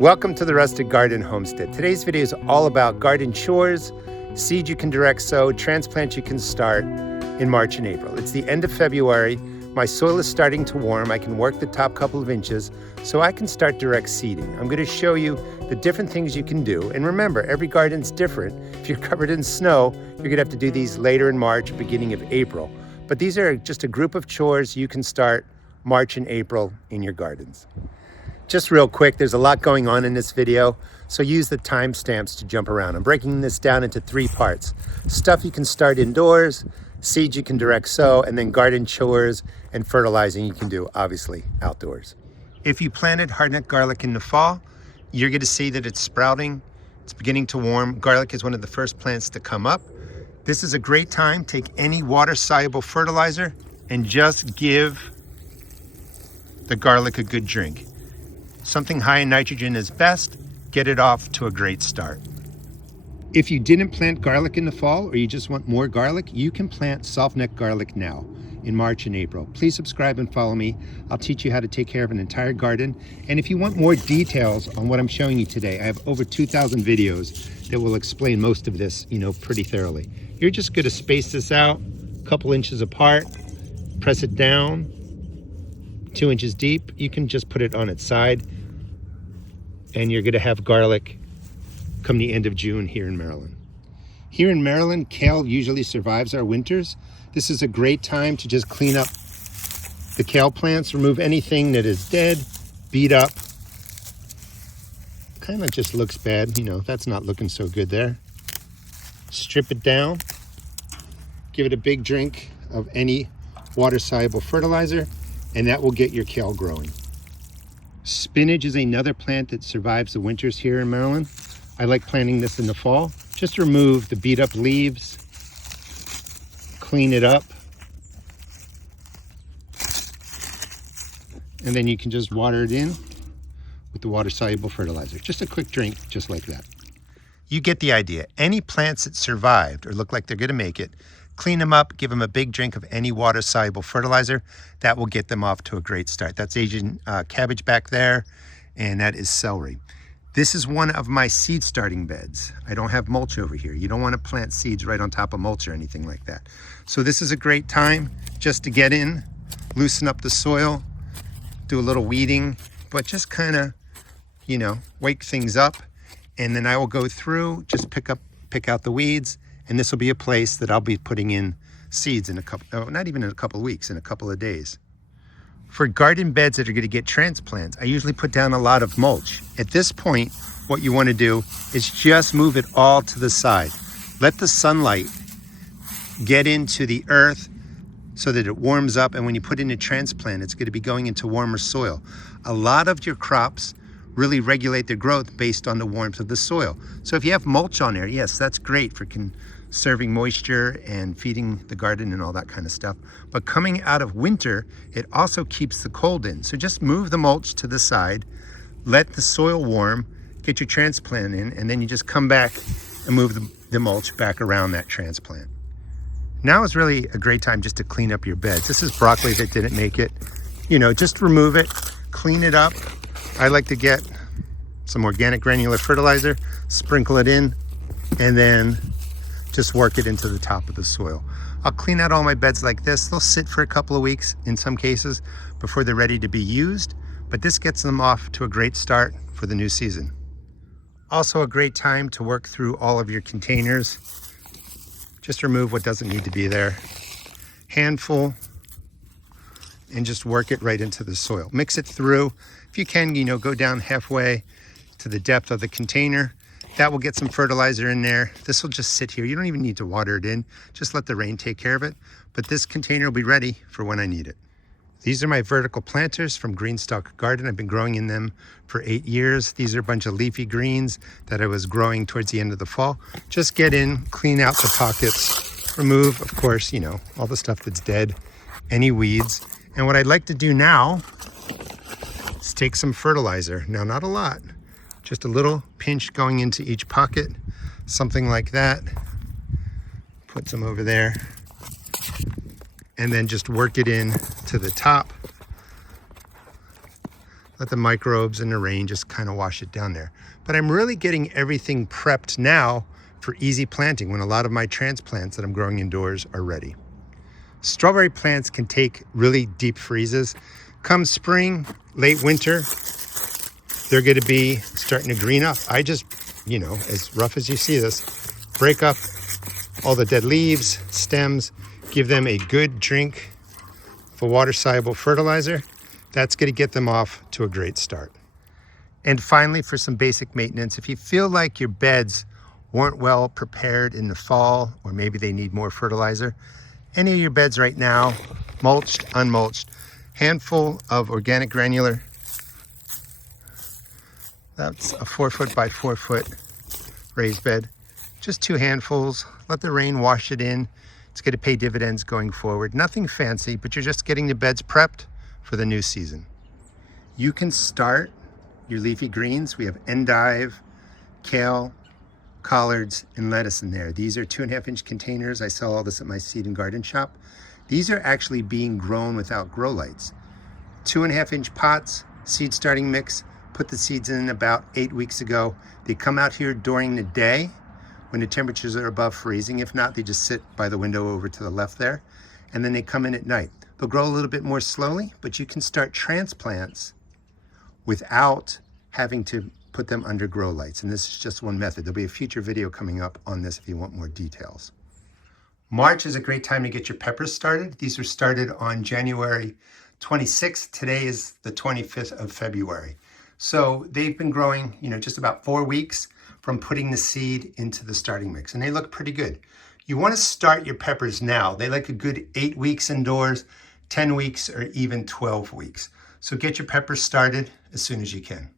Welcome to the Rustic Garden Homestead. Today's video is all about garden chores, seeds you can direct sow, transplants you can start in March and April. It's the end of February. My soil is starting to warm. I can work the top couple of inches so I can start direct seeding. I'm going to show you the different things you can do. And remember, every garden's different. If you're covered in snow, you're going to have to do these later in March, beginning of April. But these are just a group of chores you can start March and April in your gardens. Just real quick, there's a lot going on in this video, so use the timestamps to jump around. I'm breaking this down into 3 parts. Stuff you can start indoors, seeds you can direct sow, and then garden chores and fertilizing you can do, obviously, outdoors. If you planted hardneck garlic in the fall, you're going to see that it's sprouting. It's beginning to warm. Garlic is one of the first plants to come up. This is a great time. Take any water-soluble fertilizer and just give the garlic a good drink. Something high in nitrogen is best. Get it off to a great start. If you didn't plant garlic in the fall or you just want more garlic, you can plant soft-neck garlic now in March and April. Please subscribe and follow me. I'll teach you how to take care of an entire garden. And if you want more details on what I'm showing you today, I have over 2,000 videos that will explain most of this, pretty thoroughly. You're just going to space this out a couple inches apart, press it down 2 inches deep. You can just put it on its side, and you're going to have garlic come the end of June here in Maryland. Here in Maryland, kale usually survives our winters. This is a great time to just clean up the kale plants, remove anything that is dead, beat up. Kind of just looks bad, that's not looking so good there. Strip it down, give it a big drink of any water-soluble fertilizer, and that will get your kale growing. Spinach is another plant that survives the winters here in Maryland. I like planting this in the fall. Just remove the beat up leaves, clean it up, and then you can just water it in with the water-soluble fertilizer. Just a quick drink, just like that. You get the idea. Any plants that survived or look like they're gonna make it, clean them up, give them a big drink of any water-soluble fertilizer. That will get them off to a great start. That's Asian cabbage back there, and that is celery. This is one of my seed starting beds. I don't have mulch over here. You don't want to plant seeds right on top of mulch or anything like that. So this is a great time just to get in, loosen up the soil, do a little weeding, but just kind of, wake things up. And then I will go through, just pick out the weeds, and this will be a place that I'll be putting in seeds in not even in a couple of weeks, in a couple of days. For garden beds that are going to get transplants, I usually put down a lot of mulch. At this point, what you want to do is just move it all to the side. Let the sunlight get into the earth so that it warms up, and when you put in a transplant, it's going to be going into warmer soil. A lot of your crops really regulate their growth based on the warmth of the soil. So if you have mulch on there, yes, that's great for conserving moisture and feeding the garden and all that kind of stuff. But coming out of winter, it also keeps the cold in. So just move the mulch to the side, let the soil warm, get your transplant in, and then you just come back and move the mulch back around that transplant. Now is really a great time just to clean up your beds. This is broccoli that didn't make it. Just remove it, clean it up. I like to get some organic granular fertilizer, sprinkle it in, and then just work it into the top of the soil. I'll clean out all my beds like this. They'll sit for a couple of weeks in some cases before they're ready to be used, but this gets them off to a great start for the new season. Also a great time to work through all of your containers. Just remove what doesn't need to be there. Handful, and just work it right into the soil. Mix it through. If you can, go down halfway to the depth of the container. That will get some fertilizer in there. This will just sit here. You don't even need to water it in. Just let the rain take care of it. But this container will be ready for when I need it. These are my vertical planters from Greenstock Garden. I've been growing in them for 8 years. These are a bunch of leafy greens that I was growing towards the end of the fall. Just get in, clean out the pockets, remove, of course, all the stuff that's dead, any weeds. And what I'd like to do now is take some fertilizer. Now, not a lot, just a little pinch going into each pocket, something like that. Put some over there, and then just work it in to the top Let the microbes and the rain just kind of wash it down there. But I'm really getting everything prepped now for easy planting when a lot of my transplants that I'm growing indoors are ready. Strawberry plants can take really deep freezes. Come spring, late winter, they're going to be starting to green up. I just, as rough as you see this, break up all the dead leaves, stems, give them a good drink of a water-soluble fertilizer. That's going to get them off to a great start. And finally, for some basic maintenance, if you feel like your beds weren't well prepared in the fall, or maybe they need more fertilizer, any of your beds right now, mulched, unmulched, handful of organic granular. That's a 4 foot by 4 foot raised bed. Just 2 handfuls. Let the rain wash it in. It's going to pay dividends going forward. Nothing fancy, but you're just getting the beds prepped for the new season. You can start your leafy greens. We have endive, kale, collards, and lettuce in there. These are 2.5-inch containers. I sell all this at my seed and garden shop. These are actually being grown without grow lights. 2.5-inch pots, seed starting mix. Put the seeds in about 8 weeks ago. They come out here during the day when the temperatures are above freezing. If not, they just sit by the window over to the left there. And then they come in at night. They'll grow a little bit more slowly, but you can start transplants without having to put them under grow lights. And this is just one method. There'll be a future video coming up on this if you want more details. March is a great time to get your peppers started. These were started on January 26th. Today is the 25th of February. So they've been growing, just about 4 weeks from putting the seed into the starting mix, and they look pretty good. You want to start your peppers now. They like a good 8 weeks indoors, 10 weeks, or even 12 weeks. So get your peppers started as soon as you can.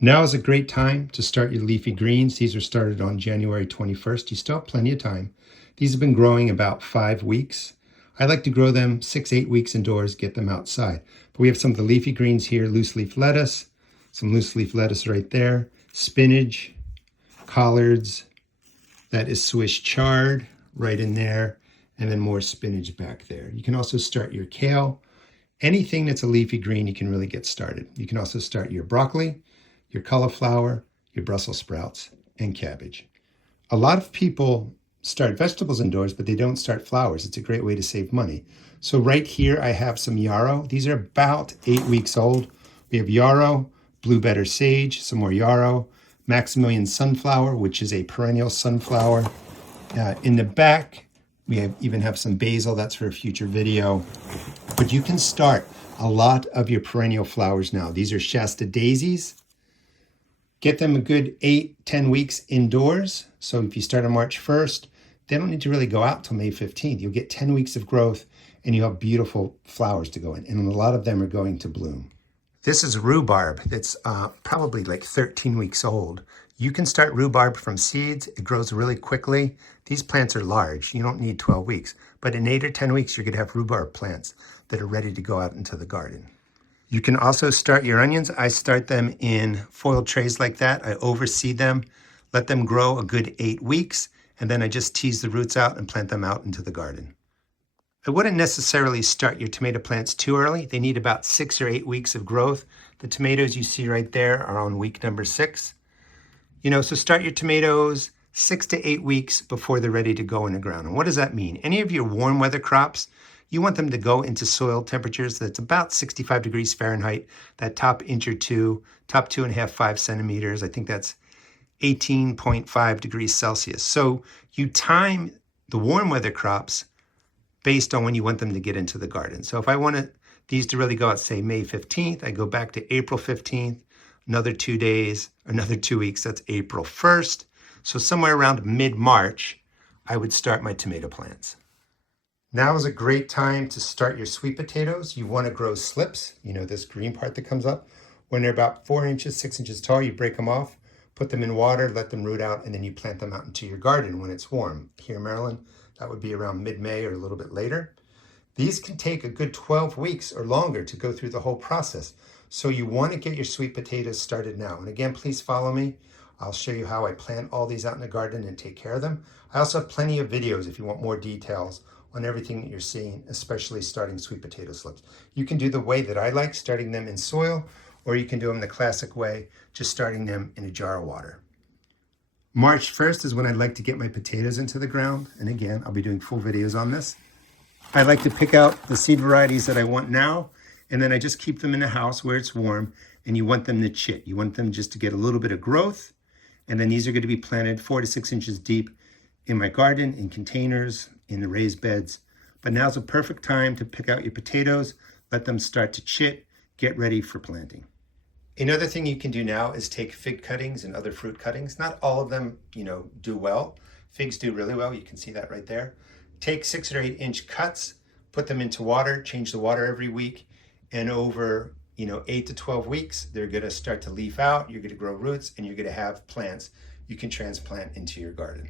Now is a great time to start your leafy greens. These were started on January 21st. You still have plenty of time. These have been growing about 5 weeks. I like to grow them 6-8 weeks indoors, get them outside. But we have some of the leafy greens here, loose leaf lettuce, some loose leaf lettuce right there, spinach, collards, that is Swiss chard right in there, and then more spinach back there. You can also start your kale. Anything that's a leafy green, you can really get started. You can also start your broccoli, your cauliflower, your Brussels sprouts, and cabbage. A lot of people start vegetables indoors, but they don't start flowers. It's a great way to save money. So right here, I have some yarrow. These are about 8 weeks old. We have yarrow, blue better sage, some more yarrow, Maximilian sunflower, which is a perennial sunflower. In the back, we even have some basil. That's for a future video. But you can start a lot of your perennial flowers now. These are Shasta Daisies. Get them a good 8-10 weeks indoors. So if you start on March 1st, they don't need to really go out till May 15th. You'll get 10 weeks of growth and you have beautiful flowers to go in. And a lot of them are going to bloom. This is rhubarb that's probably like 13 weeks old. You can start rhubarb from seeds. It grows really quickly. These plants are large. You don't need 12 weeks. But in 8 or 10 weeks, you're going to have rhubarb plants that are ready to go out into the garden. You can also start your onions. I start them in foil trays like that. I overseed them, let them grow a good 8 weeks, and then I just tease the roots out and plant them out into the garden. I wouldn't necessarily start your tomato plants too early. They need about 6 or 8 weeks of growth. The tomatoes you see right there are on week number 6. So start your tomatoes 6 to 8 weeks before they're ready to go in the ground. And what does that mean? Any of your warm weather crops, you want them to go into soil temperatures that's about 65 degrees Fahrenheit, that top inch or two, top 2.5, 5 centimeters. I think that's 18.5 degrees Celsius. So you time the warm weather crops based on when you want them to get into the garden. So if I want these to really go out, say May 15th, I go back to April 15th, another 2 days, another 2 weeks, that's April 1st. So somewhere around mid-March, I would start my tomato plants. Now is a great time to start your sweet potatoes. You want to grow slips, this green part that comes up. When they're about 4 inches, 6 inches tall, you break them off, put them in water, let them root out, and then you plant them out into your garden when it's warm. Here in Maryland, that would be around mid-May or a little bit later. These can take a good 12 weeks or longer to go through the whole process. So you want to get your sweet potatoes started now. And again, please follow me. I'll show you how I plant all these out in the garden and take care of them. I also have plenty of videos if you want more details on everything that you're seeing, especially starting sweet potato slips. You can do the way that I like, starting them in soil, or you can do them the classic way, just starting them in a jar of water. March 1st is when I'd like to get my potatoes into the ground. And again, I'll be doing full videos on this. I like to pick out the seed varieties that I want now, and then I just keep them in the house where it's warm, and you want them to chit. You want them just to get a little bit of growth, and then these are going to be planted 4 to 6 inches deep in my garden, in containers, in the raised beds. But now's a perfect time to pick out your potatoes, let them start to chit, get ready for planting. Another thing you can do now is take fig cuttings and other fruit cuttings. Not all of them, do well. Figs do really well. You can see that right there. Take 6 or 8 inch cuts, put them into water, change the water every week, and over 8 to 12 weeks, they're going to start to leaf out, you're going to grow roots, and you're going to have plants you can transplant into your garden.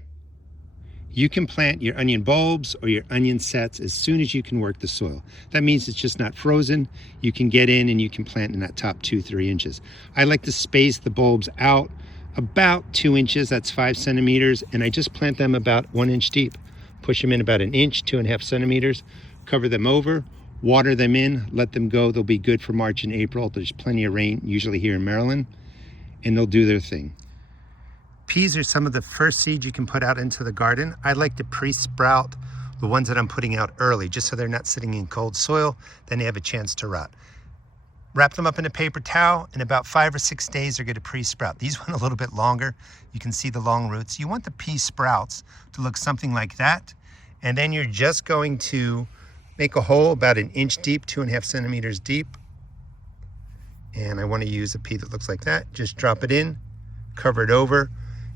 You can plant your onion bulbs or your onion sets as soon as you can work the soil. That means it's just not frozen. You can get in and you can plant in that top 2-3 inches. I like to space the bulbs out about 2 inches, that's 5 centimeters, and I just plant them about 1 inch deep. Push them in about 1 inch, 2.5 centimeters, cover them over, water them in, let them go. They'll be good for March and April. There's plenty of rain, usually here in Maryland, and they'll do their thing. Peas are some of the first seeds you can put out into the garden. I like to pre-sprout the ones that I'm putting out early, just so they're not sitting in cold soil, then they have a chance to rot. Wrap them up in a paper towel. In about 5 or 6 days, they're going to pre-sprout. These went a little bit longer. You can see the long roots. You want the pea sprouts to look something like that. And then you're just going to make a hole about 1 inch deep, 2.5 centimeters deep. And I want to use a pea that looks like that. Just drop it in, cover it over.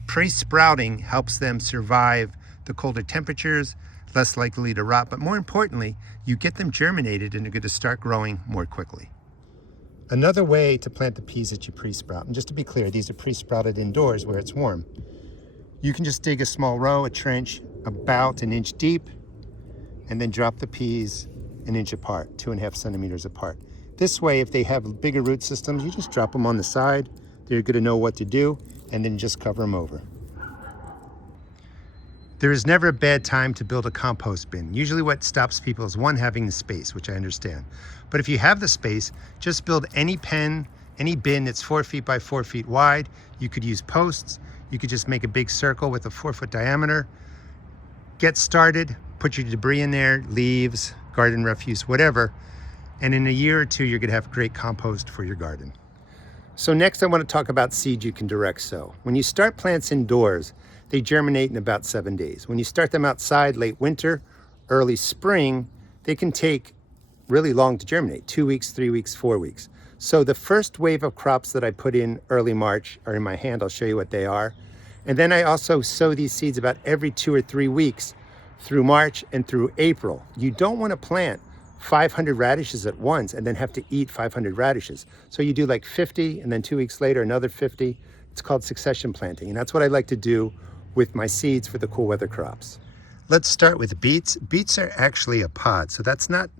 Pre-sprouting helps them survive the colder temperatures, less likely to rot, but more importantly, you get them germinated and they're going to start growing more quickly. Another way to plant the peas that you pre-sprout, and just to be clear, these are pre-sprouted indoors where it's warm. You can just dig a small row, a trench, about 1 inch deep, and then drop the peas 1 inch apart, 2.5 centimeters apart. This way, if they have bigger root systems, you just drop them on the side. They're going to know what to do, and then just cover them over. There is never a bad time to build a compost bin. Usually what stops people is one, having the space, which I understand. But if you have the space, just build any bin that's 4 feet by 4 feet wide. You could use posts. You could just make a big circle with a 4-foot diameter. Get started, put your debris in there, leaves, garden refuse, whatever. And in a year or two, you're gonna have great compost for your garden. So next I want to talk about seeds you can direct sow. When you start plants indoors, they germinate in about 7 days. When you start them outside late winter, early spring, they can take really long to germinate, 2 weeks, 3 weeks, 4 weeks. So the first wave of crops that I put in early March are in my hand. I'll show you what they are. And then I also sow these seeds about every 2 or 3 weeks through March and through April. You don't want to plant 500 radishes at once and then have to eat 500 radishes. So you do like 50 and then 2 weeks later another 50. It's called succession planting, and that's what I like to do with my seeds for the cool weather crops. Let's start with beets. Beets are actually a pod, so that's not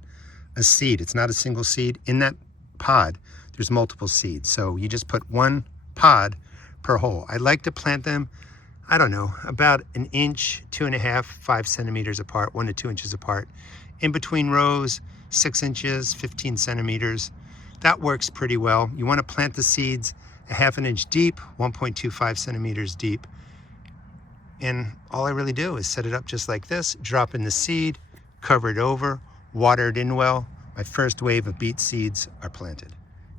a seed. It's not a single seed. In that pod, there's multiple seeds. So you just put 1 pod per hole. I like to plant them, I don't know, about 1 inch, 2.5, 5 centimeters apart, 1 to 2 inches apart. In between rows, 6 inches, 15 centimeters. That works pretty well. You want to plant the seeds 1/2 inch deep, 1.25 centimeters deep. And all I really do is set it up just like this, drop in the seed, cover it over, water it in well. My first wave of beet seeds are planted.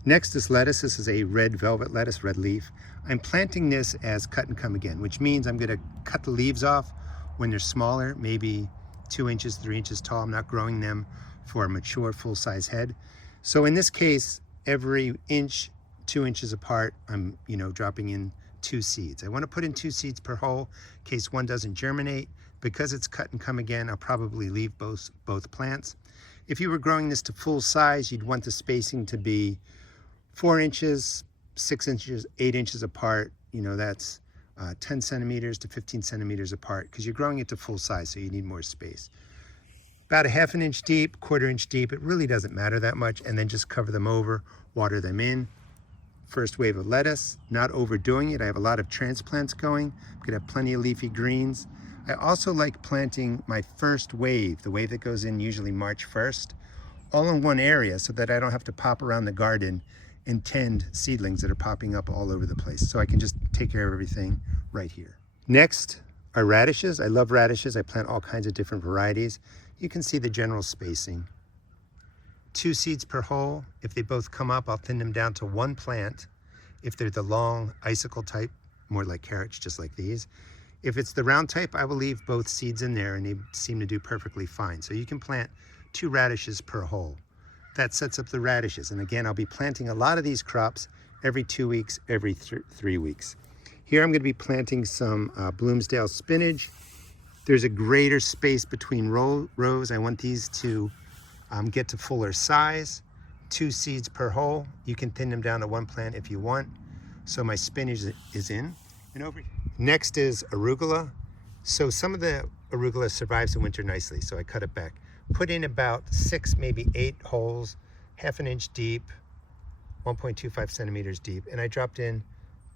Next is lettuce. This is a red velvet lettuce, red leaf. I'm planting this as cut and come again, which means I'm going to cut the leaves off when they're smaller, maybe 2 inches, 3 inches tall. I'm not growing them for a mature full-size head. So in this case, every inch, 2 inches apart, I'm dropping in 2 seeds. I want to put in 2 seeds per hole in case one doesn't germinate. Because it's cut and come again, I'll probably leave both plants. If you were growing this to full size, you'd want the spacing to be 4 inches, 6 inches, 8 inches apart. That's 10 centimeters to 15 centimeters apart because you're growing it to full size, so you need more space. About 1/2 inch deep, 1/4 inch deep, it really doesn't matter that much, and then just cover them over, water them in. First wave of lettuce, not overdoing it. I have a lot of transplants going. I'm gonna have plenty of leafy greens. I also like planting my first wave, the wave that goes in usually March 1st, all in one area so that I don't have to pop around the garden and tend seedlings that are popping up all over the place. So I can just take care of everything right here. Next are radishes. I love radishes. I plant all kinds of different varieties. You can see the general spacing. 2 seeds per hole. If they both come up, I'll thin them down to 1 plant. If they're the long icicle type, more like carrots, just like these. If it's the round type, I will leave both seeds in there and they seem to do perfectly fine. So you can plant 2 radishes per hole. That sets up the radishes. And again, I'll be planting a lot of these crops every 2 weeks, every 3 weeks. Here I'm going to be planting some Bloomsdale spinach. There's a greater space between rows. I want these to get to fuller size. 2 seeds per hole. You can thin them down to 1 plant if you want. So my spinach is in. And over next is arugula. So some of the arugula survives the winter nicely, so I cut it back. Put in about 6, maybe 8 holes, 1/2 inch deep, 1.25 centimeters deep. And I dropped in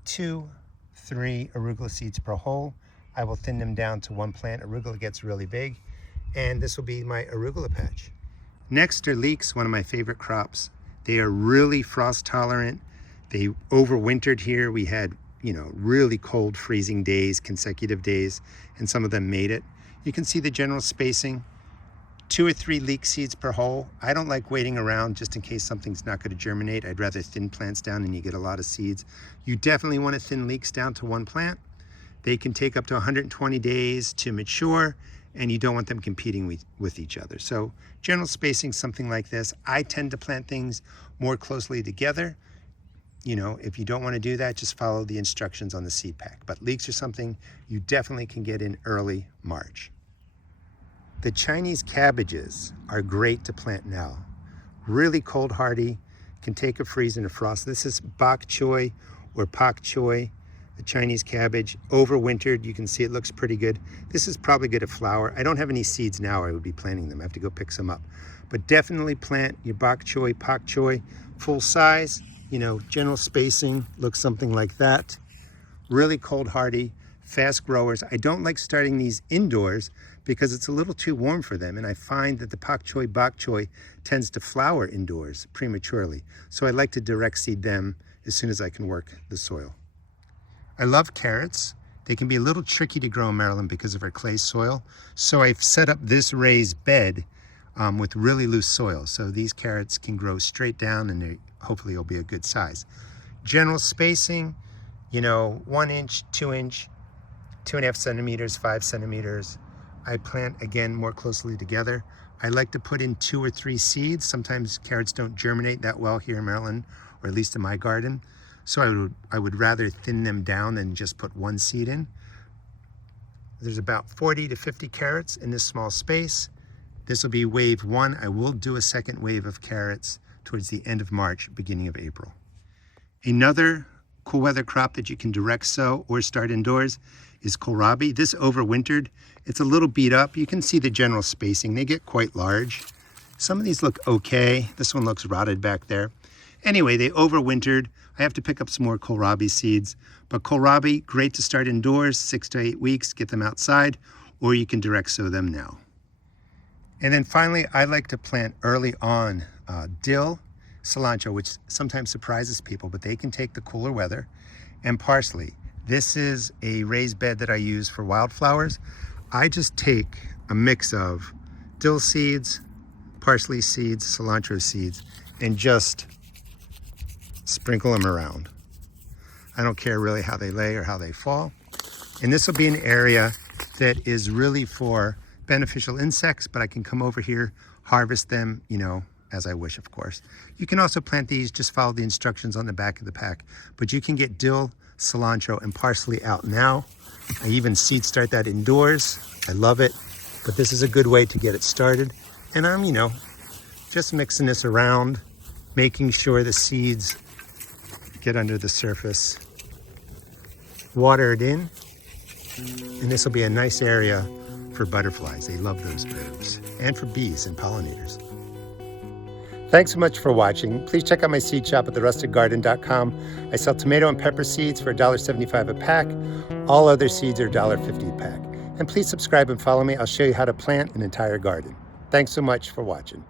2, 3 arugula seeds per hole. I will thin them down to 1 plant. Arugula gets really big, and this will be my arugula patch. Next are leeks, one of my favorite crops. They are really frost tolerant. They overwintered here. We had, really cold freezing days, consecutive days, and some of them made it. You can see the general spacing. 2 or 3 leek seeds per hole. I don't like waiting around just in case something's not going to germinate. I'd rather thin plants down and you get a lot of seeds. You definitely want to thin leeks down to 1 plant. They can take up to 120 days to mature, and you don't want them competing with each other. So general spacing, something like this. I tend to plant things more closely together. If you don't want to do that, just follow the instructions on the seed pack. But leeks are something you definitely can get in early March. The Chinese cabbages are great to plant now. Really cold hardy, can take a freeze and a frost. This is bok choy or pak choy, the Chinese cabbage, overwintered. You can see it looks pretty good. This is probably good at flower. I don't have any seeds now. I would be planting them. I have to go pick some up. But definitely plant your bok choy, pak choy, full size. General spacing looks something like that. Really cold hardy, fast growers. I don't like starting these indoors because it's a little too warm for them. And I find that the pak choy, bok choy tends to flower indoors prematurely. So I like to direct seed them as soon as I can work the soil. I love carrots. They can be a little tricky to grow in Maryland because of our clay soil. So I've set up this raised bed with really loose soil. So these carrots can grow straight down and hopefully it'll be a good size. General spacing, 1 inch, 2 inch, 2.5 centimeters, 5 centimeters. I plant again more closely together. I like to put in 2 or 3 seeds. Sometimes carrots don't germinate that well here in Maryland, or at least in my garden. So I would rather thin them down than just put 1 seed in. There's about 40 to 50 carrots in this small space. This will be wave 1. I will do a second wave of carrots towards the end of March, beginning of April. Another cool weather crop that you can direct sow or start indoors is kohlrabi. This overwintered. It's a little beat up. You can see the general spacing. They get quite large. Some of these look okay. This one looks rotted back there. Anyway, they overwintered. I have to pick up some more kohlrabi seeds. But kohlrabi, great to start indoors, 6 to 8 weeks, get them outside, or you can direct sow them now. And then finally, I like to plant early on dill, cilantro, which sometimes surprises people, but they can take the cooler weather, and parsley. This is a raised bed that I use for wildflowers. I just take a mix of dill seeds, parsley seeds, cilantro seeds, and just sprinkle them around. I don't care really how they lay or how they fall. And this will be an area that is really for beneficial insects, but I can come over here, harvest them, as I wish, of course. You can also plant these, just follow the instructions on the back of the pack. But you can get dill, cilantro, and parsley out now. I even seed start that indoors. I love it, but this is a good way to get it started. And I'm, just mixing this around, making sure the seeds get under the surface. Water it in, and this will be a nice area for butterflies. They love those birds, and for bees and pollinators. Thanks so much for watching. Please check out my seed shop at therustedgarden.com. I sell tomato and pepper seeds for $1.75 a pack. All other seeds are $1.50 a pack. And please subscribe and follow me. I'll show you how to plant an entire garden. Thanks so much for watching.